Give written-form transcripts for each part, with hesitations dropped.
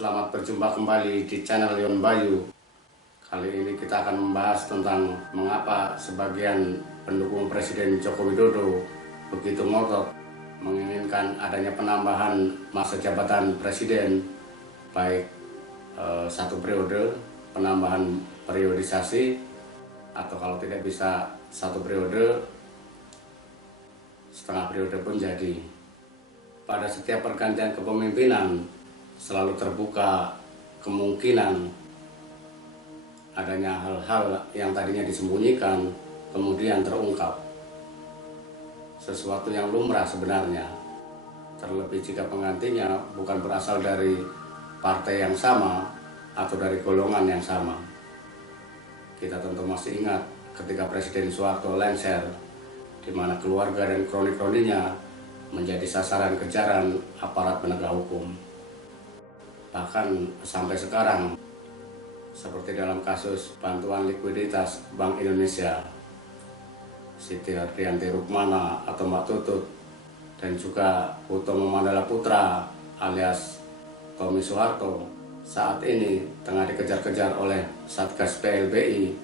Selamat berjumpa kembali di channel Yon Bayu. Kali ini kita akan membahas tentang mengapa sebagian pendukung Presiden Joko Widodo begitu ngotot menginginkan adanya penambahan masa jabatan Presiden, baik satu periode, penambahan periodisasi, atau kalau tidak bisa satu periode, setengah periode pun jadi. Pada setiap pergantian kepemimpinan selalu terbuka kemungkinan adanya hal-hal yang tadinya disembunyikan kemudian terungkap. Sesuatu yang lumrah sebenarnya, terlebih jika penggantinya bukan berasal dari partai yang sama atau dari golongan yang sama. Kita tentu masih ingat ketika Presiden Soeharto lengser, di mana keluarga dan kroni-kroninya menjadi sasaran kejaran aparat penegak hukum. Bahkan sampai sekarang, seperti dalam kasus bantuan likuiditas Bank Indonesia, Siti Hardianti Rukmana atau Mbak Tutut, dan juga Hutomo Mandala Putra alias Tommy Soeharto, saat ini tengah dikejar-kejar oleh Satgas PLBI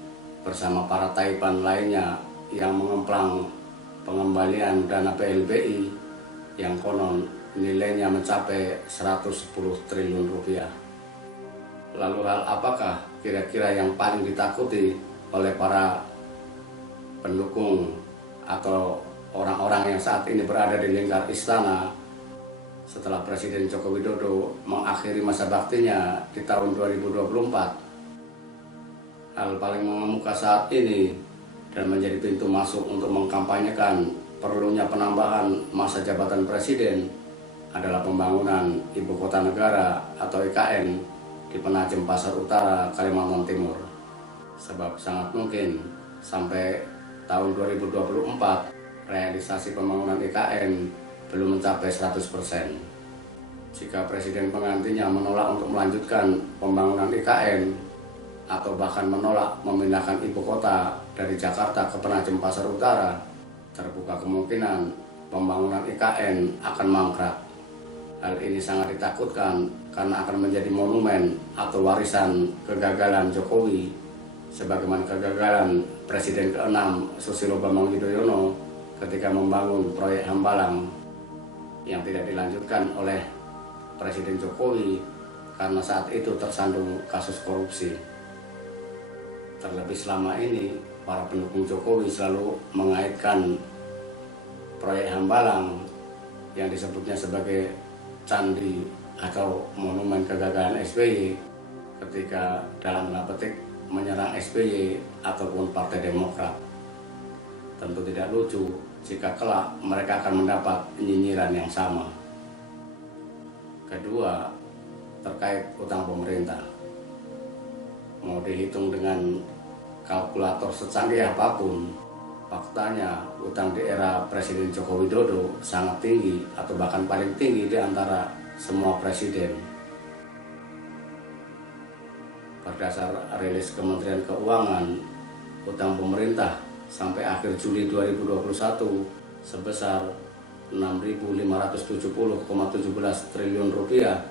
bersama para taipan lainnya yang mengemplang pengembalian dana PLBI yang konon nilainya mencapai 110 triliun rupiah. Lalu hal apakah kira-kira yang paling ditakuti oleh para pendukung atau orang-orang yang saat ini berada di lingkar istana setelah Presiden Joko Widodo mengakhiri masa baktinya di tahun 2024? Hal paling mengemuka saat ini dan menjadi pintu masuk untuk mengkampanyekan perlunya penambahan masa jabatan Presiden adalah pembangunan Ibu Kota Negara atau IKN di Penajem Pasar Utara, Kalimantan Timur. Sebab sangat mungkin sampai tahun 2024 realisasi pembangunan IKN belum mencapai 100%. Jika Presiden penggantinya menolak untuk melanjutkan pembangunan IKN atau bahkan menolak memindahkan ibu kota dari Jakarta ke Penajem Pasar Utara, terbuka kemungkinan pembangunan IKN akan mangkrak. Hal ini sangat ditakutkan karena akan menjadi monumen atau warisan kegagalan Jokowi sebagaimana kegagalan Presiden ke-6 Susilo Bambang Yudhoyono ketika membangun proyek Hambalang yang tidak dilanjutkan oleh Presiden Jokowi karena saat itu tersandung kasus korupsi. Terlebih selama ini para pendukung Jokowi selalu mengaitkan proyek Hambalang yang disebutnya sebagai candi atau monumen kegagalan SBY ketika dalam tanda petik menyerang SBY ataupun Partai Demokrat. Tentu tidak lucu jika kelak mereka akan mendapat nyinyiran yang sama. Kedua, terkait utang pemerintah. Mau dihitung dengan kalkulator secanggih apapun, faktanya utang di era Presiden Joko Widodo sangat tinggi atau bahkan paling tinggi di antara semua presiden. Berdasar rilis Kementerian Keuangan, utang pemerintah sampai akhir Juli 2021 sebesar 6.570,17 triliun rupiah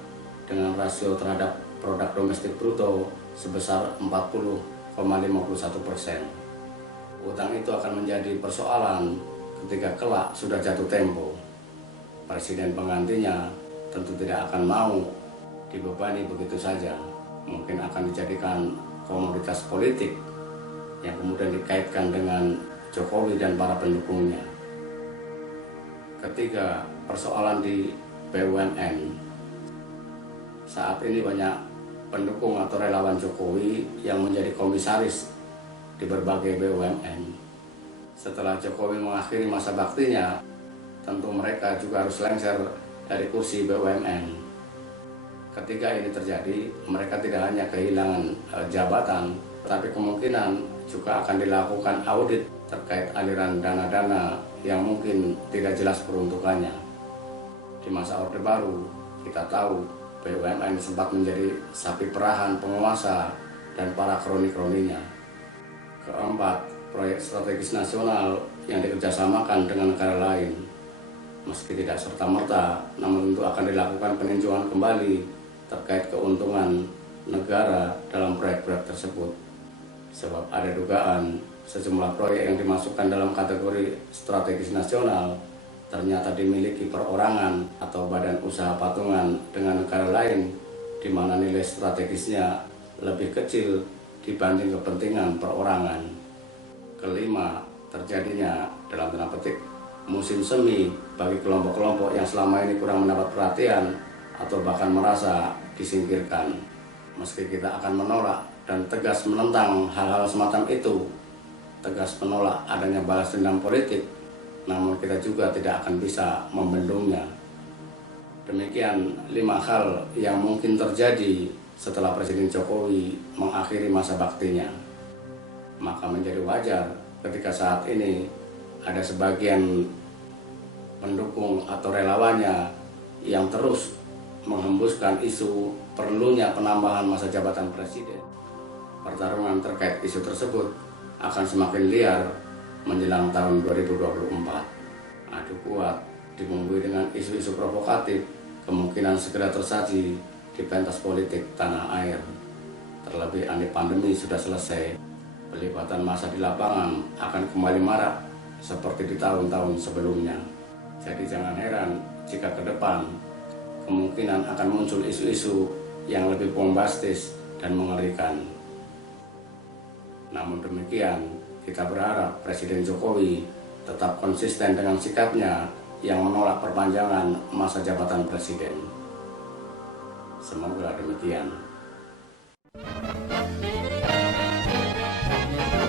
dengan rasio terhadap produk domestik bruto sebesar 40,51%. Utang itu akan menjadi persoalan ketika kelak sudah jatuh tempo. Presiden penggantinya tentu tidak akan mau dibebani begitu saja. Mungkin akan dijadikan komoditas politik yang kemudian dikaitkan dengan Jokowi dan para pendukungnya. Ketiga, persoalan di BUMN. Saat ini banyak pendukung atau relawan Jokowi yang menjadi komisaris di berbagai BUMN. Setelah Jokowi mengakhiri masa baktinya, tentu mereka juga harus lengser dari kursi BUMN. Ketika ini terjadi, mereka tidak hanya kehilangan jabatan, tetapi kemungkinan juga akan dilakukan audit terkait aliran dana-dana yang mungkin tidak jelas peruntukannya. Di masa Orde Baru, kita tahu BUMN sempat menjadi sapi perahan penguasa dan para kroni-kroninya. Keempat, proyek strategis nasional yang dikerjasamakan dengan negara lain. Meski tidak serta-merta, namun tentu akan dilakukan peninjauan kembali terkait keuntungan negara dalam proyek-proyek tersebut. Sebab ada dugaan sejumlah proyek yang dimasukkan dalam kategori strategis nasional ternyata dimiliki perorangan atau badan usaha patungan dengan negara lain, di mana nilai strategisnya lebih kecil dibanding kepentingan perorangan. Kelima, terjadinya dalam tanda petik musim semi bagi kelompok-kelompok yang selama ini kurang mendapat perhatian atau bahkan merasa disingkirkan. Meski kita akan menolak dan tegas menentang hal-hal semacam itu, tegas menolak adanya balas dendam politik, namun kita juga tidak akan bisa membendungnya. Demikian 5 hal yang mungkin terjadi setelah Presiden Jokowi mengakhiri masa baktinya. Maka menjadi wajar ketika saat ini ada sebagian pendukung atau relawannya yang terus menghembuskan isu perlunya penambahan masa jabatan presiden. Pertarungan terkait isu tersebut akan semakin liar menjelang tahun 2024. Adu kuat dibumbui dengan isu-isu provokatif kemungkinan segera tersaji di pentas politik tanah air. Terlebih andai pandemi sudah selesai, pelibatan massa di lapangan akan kembali marak seperti di tahun-tahun sebelumnya. Jadi jangan heran jika ke depan kemungkinan akan muncul isu-isu yang lebih bombastis dan mengerikan. Namun demikian, kita berharap Presiden Jokowi tetap konsisten dengan sikapnya yang menolak perpanjangan masa jabatan presiden. Semoga demikian.